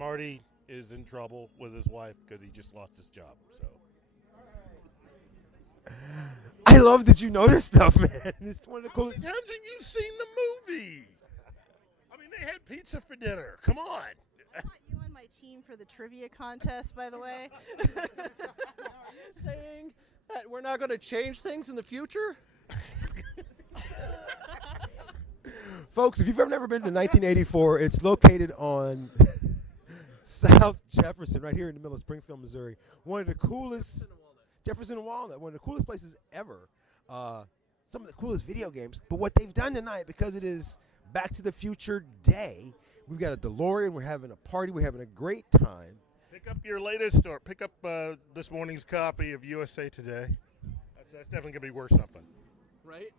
Marty is in trouble with his wife because he just lost his job. So I love that you know this stuff, man. It's one of the how many coolest. times have you seen the movie? I mean, they had pizza for dinner. Come on. Want you on my team for the trivia contest, by the way. Are you saying that we're not going to change things in the future? Folks, if you've ever never been to 1984, it's located on South Jefferson, right here in the middle of Springfield, Missouri. One of the coolest, Jefferson and Walnut, one of the coolest places ever. Uh, some of the coolest video games. But what they've done tonight, because it is Back to the Future Day, we've got a DeLorean. We're having a party. We're having a great time. Pick up your latest, or pick up this morning's copy of USA Today. That's definitely gonna be worth something. Right?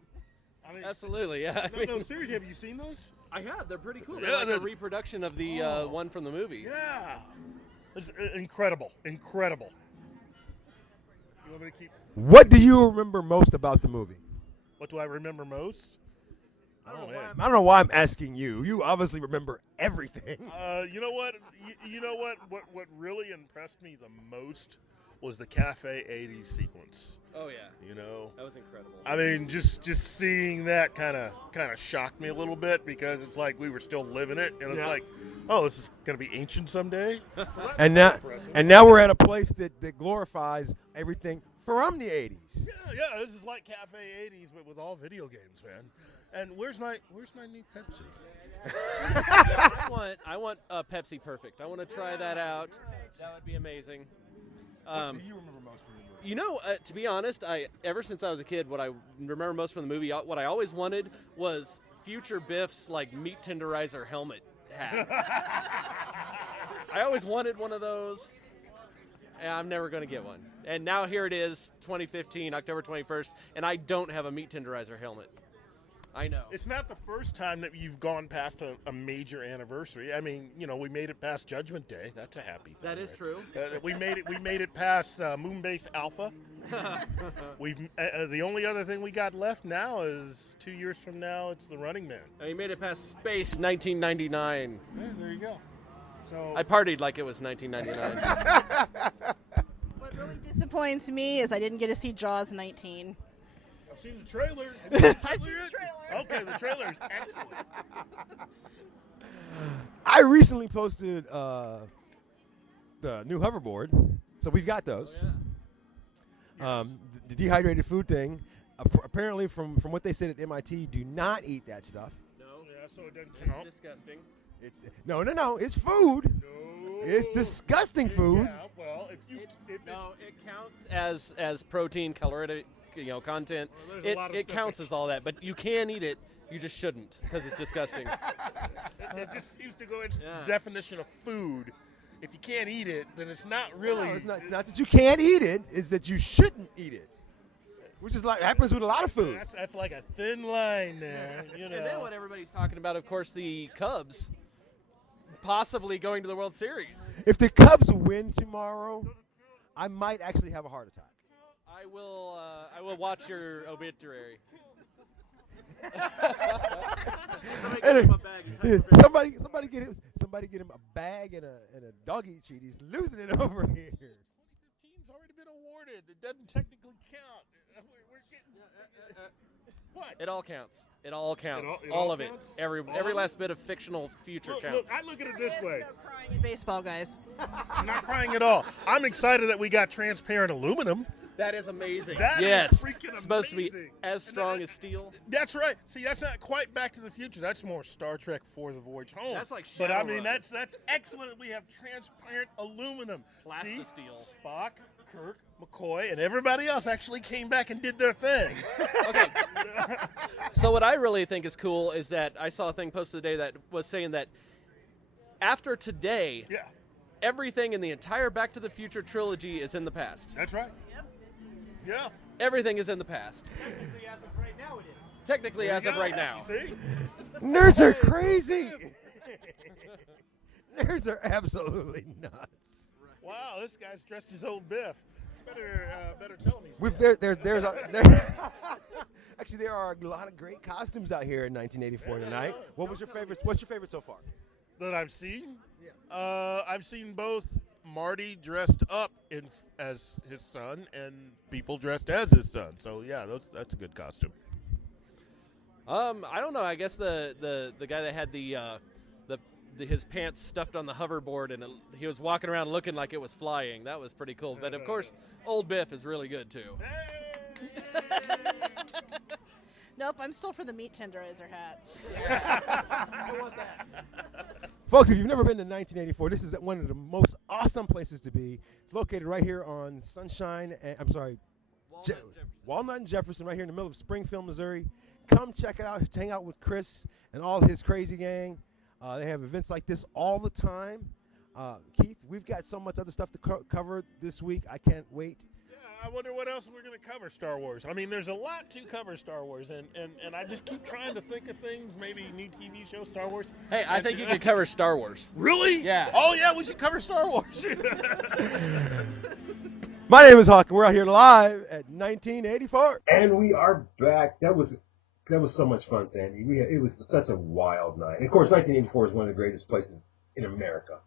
I mean, Absolutely, yeah. no, seriously, have you seen those? I have. They're pretty cool. Yeah, They're like a they're- reproduction of the one from the movie. Yeah, it's incredible, incredible. You want me to keep? What do you remember most about the movie? What do I remember most? Oh man. I don't know why I'm asking you. You obviously remember everything. You know what? You know what? What really impressed me the most was the Cafe 80s sequence. Oh yeah, You know, that was incredible. I mean, just seeing that kind of shocked me a little bit because it's like we were still living it, and it's Yeah. like, oh, this is gonna be ancient someday. And now, and now we're at a place that glorifies everything from the 80s. Yeah, this is like Cafe 80s, but with all video games, man. And where's my new Pepsi? I want Pepsi Perfect. I want to try that out. That would be amazing. What do you remember most from the movie? You know, to be honest, ever since I was a kid, what I remember most from the movie, what I always wanted was future Biff's like meat tenderizer helmet hat. I always wanted one of those. And I'm never going to get one. And now here it is, 2015, October 21st, and I don't have a meat tenderizer helmet. I know. It's not the first time that you've gone past a major anniversary. I mean, you know, we made it past Judgment Day. That's a happy thing. That is right? true. We made it past Moonbase Alpha. We've the only other thing we got left now is 2 years from now. It's the Running Man. You made it past Space 1999. Yeah, there you go. So I partied like it was 1999. What really disappoints me is I didn't get to see Jaws 19. I've seen the trailer. I've seen the trailer. Okay, the trailer is excellent. I recently posted the new hoverboard, so we've got those. Oh, yeah. The dehydrated food thing. Apparently, from what they said at MIT, do not eat that stuff. No, Yeah, so it doesn't it's count. disgusting. It's no. It's food. No. It's disgusting food. Yeah, well, if No, it counts as protein, caloric, content. Well, there's a lot of It stuff counts that- as all that, but you can eat it. You just shouldn't because it's disgusting. it just seems to go into Yeah. the definition of food. If you can't eat it, then it's not really. No, it's not that you can't eat it. It's that you shouldn't eat it. Which is like happens with a lot of food. That's like a thin line there, you know. And then what everybody's talking about, of course, the Cubs possibly going to the World Series. If the Cubs win tomorrow, I might actually have a heart attack. I will watch your obituary. Somebody get him a bag and a doggy treat. He's losing it over here. 2015's already been awarded. It doesn't technically count. We're getting. What? It all counts. It all counts. it all all of it. counts? Every All every of last bit of fictional future Look, counts. I look at it this way. No crying in baseball, guys. I'm not crying at all. I'm excited that we got transparent aluminum. That is amazing. That is yes. freaking It's supposed to be amazing. as And strong that- as steel. That's right. See, that's not quite Back to the Future. That's more Star Trek for the Voyage Home. That's like But I Shadowrun. mean, that's excellent. We have transparent aluminum. See? Plastisteel. Spock, Kirk, McCoy, and everybody else actually came back and did their thing. Okay. So what I really think is cool is that I saw a thing posted today that was saying that after today, Yeah, everything in the entire Back to the Future trilogy is in the past. that's right. Yep. Yeah. Everything is in the past. Technically, as of right now, it is. Technically, There as you of go. right now. See? Nerds are crazy. Nerds are absolutely nuts. Wow, this guy's dressed as old Biff. Better tell him he's With dead. Actually, there are a lot of great costumes out here in 1984 Yeah, tonight. yeah. What was your favorite? What's your favorite so far? that I've seen. I've seen both Marty dressed up as his son and people dressed as his son. So yeah, that's a good costume. I don't know. I guess the guy that had his pants stuffed on the hoverboard and he was walking around looking like it was flying. That was pretty cool. But of course, Old Biff is really good too. Nope, I'm still for the meat tenderizer hat. I want that. Folks, if you've never been to 1984, this is one of the most awesome places to be. It's located right here on Sunshine, Walnut and Jefferson, right here in the middle of Springfield, Missouri. Come check it out. Hang out with Chris and all his crazy gang. They have events like this all the time. Keith, we've got so much other stuff to cover this week. I can't wait. I wonder what else we're going to cover Star Wars. I mean, there's a lot to cover Star Wars, and I just keep trying to think of things, maybe new TV show Star Wars. Hey, I think you could cover Star Wars. Really? Yeah. Oh, yeah, we should cover Star Wars. My name is Hawk, and we're out here live at 1984. And we are back. That was so much fun, Sandy. It was such a wild night. And of course, 1984 is one of the greatest places in America.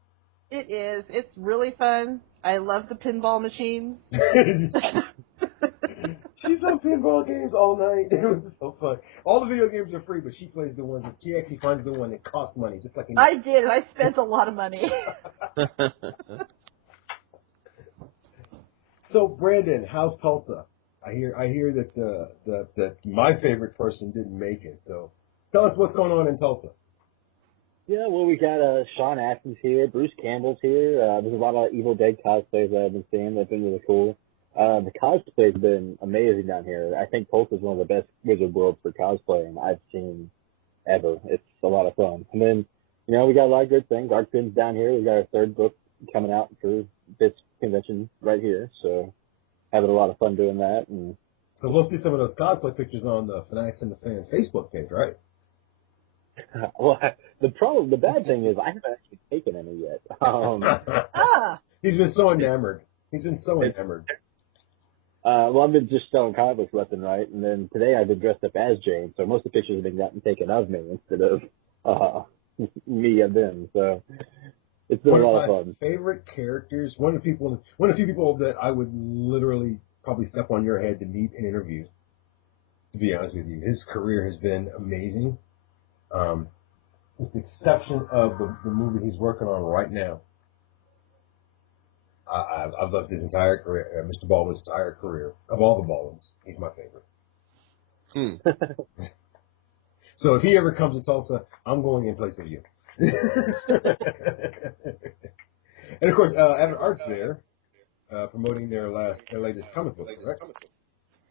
It is. It's really fun. I love the pinball machines. She's on pinball games all night. It was so fun. All the video games are free, but she plays the ones that she actually finds the one that costs money, just like I did. I spent a lot of money. So, Brandon, how's Tulsa? I hear that my favorite person didn't make it. So, tell us what's going on in Tulsa. Yeah, well, we got Sean Astin's here, Bruce Campbell's here. There's a lot of Evil Dead cosplays that I've been seeing. They've been really cool. The cosplays have been amazing down here. I think Tulsa's one of the best Wizard Worlds for cosplaying I've seen ever. It's a lot of fun. And then, we got a lot of good things. Arcpin's down here. We got our third book coming out for this convention right here. So, having a lot of fun doing that. And so we'll see some of those cosplay pictures on the Fanatics and the Fan Facebook page, right? Well, the bad thing is I haven't actually taken any yet. He's been so enamored. Well, I've been just selling comic books left and right, and then today I've been dressed up as Jane, so most of the pictures have been taken of me instead of me of them. So it's been a lot of fun. Favorite characters. One of the few people that I would literally probably step on your head to meet and interview. To be honest with you, his career has been amazing. With the exception of the movie he's working on right now. I've loved his entire career, Mr. Baldwin's entire career. Of all the Baldwins, he's my favorite. So if he ever comes to Tulsa, I'm going in place of you. And of course, Avid Art's there, promoting their latest comic book, correct?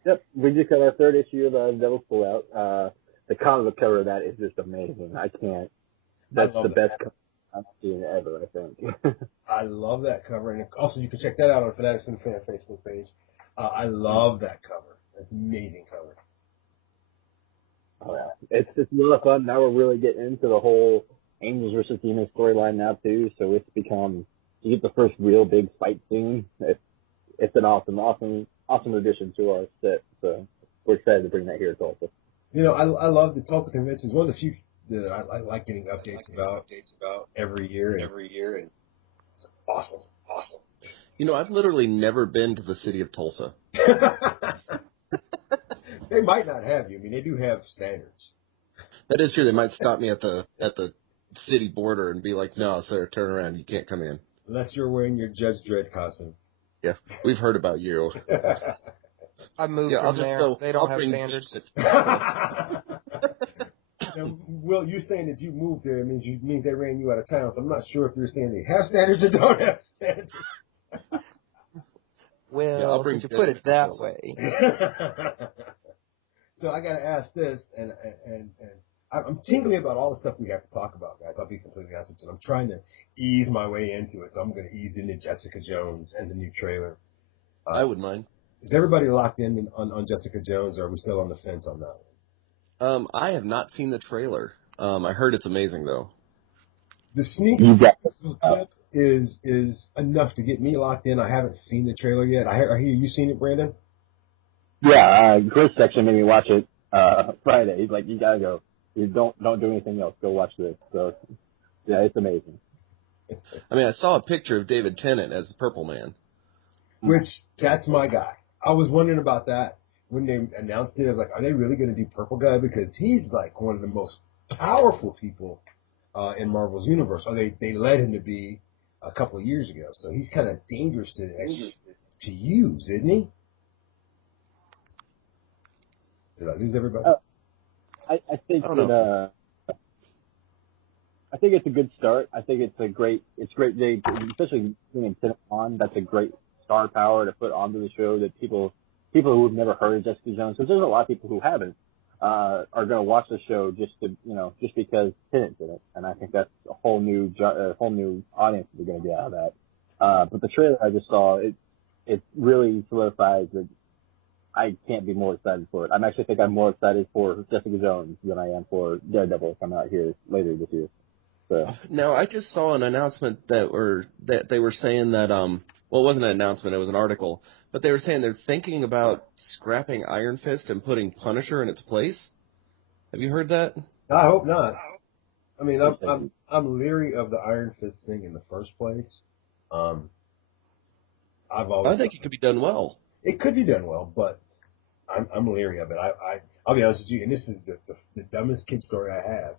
Yep, we just got our third issue of Devil's Pullout. The comic cover of that is just amazing. That's the best cover I've seen ever, I think. I love that cover. And also, you can check that out on Fanatics and the Fan Facebook page. I love that cover. It's an amazing cover. Oh, yeah. It's a lot of fun. Now we're really getting into the whole Angels versus Demons storyline now, too. So it's become, you get the first real big fight scene. It's an awesome addition to our set. So we're excited to bring that here to Tulsa. I love the Tulsa convention. It's one of the few that I like getting updates about every year, and it's awesome. I've literally never been to the city of Tulsa. They might not have you. I mean, they do have standards. That is true. They might stop me at the city border and be like, "No, sir, turn around. You can't come in." Unless you're wearing your Judge Dredd costume. Yeah, we've heard about you. I moved from there. They don't have standards. Now, Will, you saying that you moved there means they ran you out of town. So I'm not sure if you're saying they have standards or don't have standards. Well, since you put it that way. So I got to ask this, and I'm tingling about all the stuff we have to talk about, guys. I'll be completely honest with you. I'm trying to ease my way into it, so I'm going to ease into Jessica Jones and the new trailer. I wouldn't mind. Is everybody locked in on Jessica Jones, or are we still on the fence on that one? I have not seen the trailer. I heard it's amazing, though. The sneak clip is enough to get me locked in. I haven't seen the trailer yet. I hear you seen it, Brandon? Yeah, Chris actually made me watch it Friday. He's like, "You gotta go. You don't do anything else. Go watch this." So Yeah, it's amazing. I mean, I saw a picture of David Tennant as the Purple Man. Which, that's my guy. I was wondering about that when they announced it. I was like, are they really going to do Purple Guy? Because he's like one of the most powerful people in Marvel's universe. Or they led him to be a couple of years ago. So he's kind of dangerous to use, isn't he? Did I lose everybody? I think that I think it's a good start. I think it's great. They, especially bringing Tennant on. That's a great star power to put onto the show that people who have never heard of Jessica Jones, because there's a lot of people who haven't, are going to watch the show just because Tennant's in it, and I think that's a whole new audience that they're going to get out of that. But the trailer I just saw, it really solidifies that I can't be more excited for it. I actually think I'm more excited for Jessica Jones than I am for Daredevil coming out here later this year. So. No, I just saw an announcement that they were saying that well, it wasn't an announcement, it was an article, but they were saying they're thinking about scrapping Iron Fist and putting Punisher in its place. Have you heard that? I hope not. I mean, I'm leery of the Iron Fist thing in the first place. I think it could be done well. It could be done well, but I'm leery of it. I'll be honest with you, and this is the dumbest kid story I have.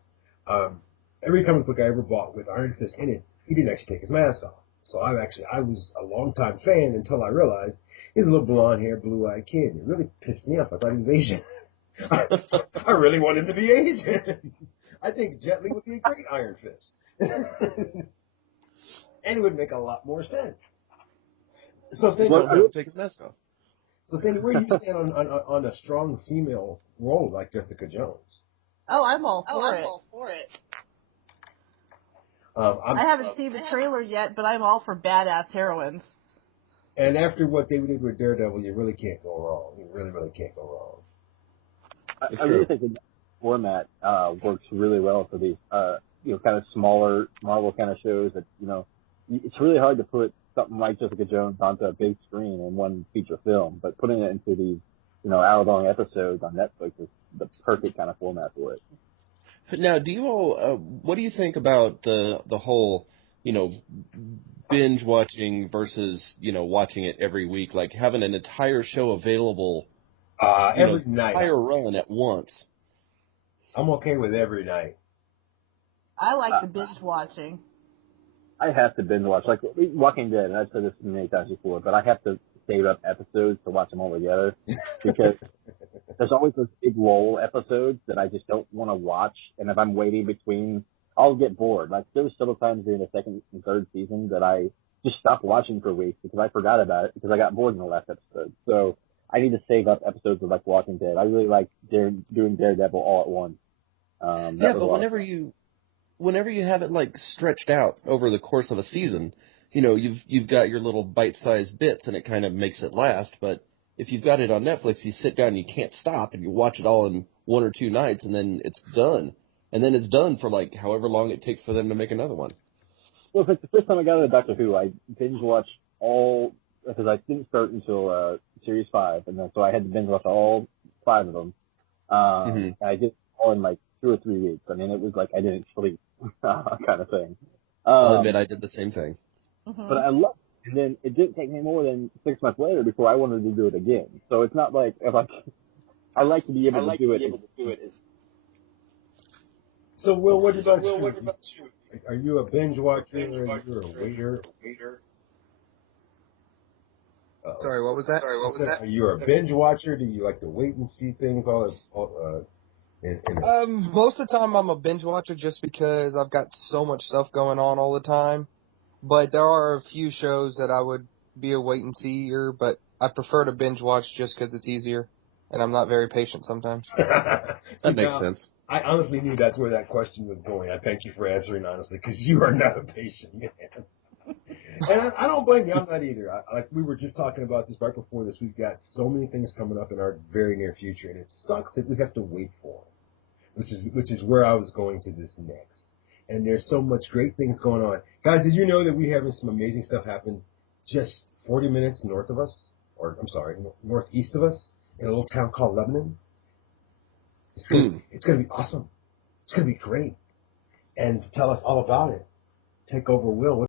Every comic book I ever bought with Iron Fist in it, he didn't actually take his mask off. So I was a longtime fan until I realized he's a little blonde-haired, blue-eyed kid. It really pissed me off. I thought he was Asian. I really want him to be Asian. I think Jet Li would be a great Iron Fist. And it would make a lot more sense. So Sandy, take his mask off. So Sandy, where do you stand on a strong female role like Jessica Jones? Oh, I'm all for it. I haven't seen the trailer yet, but I'm all for badass heroines. And after what they did with Daredevil, you really can't go wrong. You really, really can't go wrong. I really think the format works really well for these, kind of smaller Marvel kind of shows that, it's really hard to put something like Jessica Jones onto a big screen in one feature film, but putting it into these, hour-long episodes on Netflix is the perfect kind of format for it. Now, do you all, what do you think about the whole, binge watching versus, watching it every week, like having an entire show available every night, entire run at once? I'm okay with every night. I like the binge watching. I have to binge watch, like Walking Dead, and I've said this many times before, but I have to save up episodes to watch them all together because there's always those big lull episodes that I just don't want to watch, and if I'm waiting between, I'll get bored. Like, there was several times during the second and third season that I just stopped watching for weeks because I forgot about it because I got bored in the last episode. So I need to save up episodes of, like, Walking Dead. I really like doing Daredevil all at once. Yeah, but whenever you have it, like, stretched out over the course of a season, you've got your little bite-sized bits, and it kind of makes it last, but if you've got it on Netflix, you sit down and you can't stop, and you watch it all in 1 or 2 nights, and then it's done. And then it's done for, like, however long it takes for them to make another one. Well, it's like the first time I got into Doctor Who, I binge-watched all, because I didn't start until Series 5, and then so I had to binge-watch all 5 of them. And I did it all in, like, 2 or 3 weeks. I mean, it was like I didn't sleep kind of thing. I'll admit I did the same thing. But I loved it. And then it didn't take me more than 6 months later before I wanted to do it again. So it's not like I like to be able to do it. So, Will, what about you? Are you a binge watcher? Are you a waiter? Sorry, what was that? Are you a binge watcher? Do you like to wait and see things most of the time I'm a binge watcher just because I've got so much stuff going on all the time. But there are a few shows that I would be a wait and see-er, but I prefer to binge watch just because it's easier, and I'm not very patient sometimes. That makes sense. I honestly knew that's where that question was going. I thank you for answering honestly, because you are not a patient man. And I don't blame you. I'm not either. Like we were just talking about this right before this. We've got so many things coming up in our very near future, and it sucks that we have to wait for them, which is where I was going to this next. And there's so much great things going on. Guys, did you know that we're having some amazing stuff happen just 40 minutes north of us? Or, I'm sorry, northeast of us, in a little town called Lebanon? It's gonna be awesome. It's gonna be great. and to tell us all about it. Take over, Will.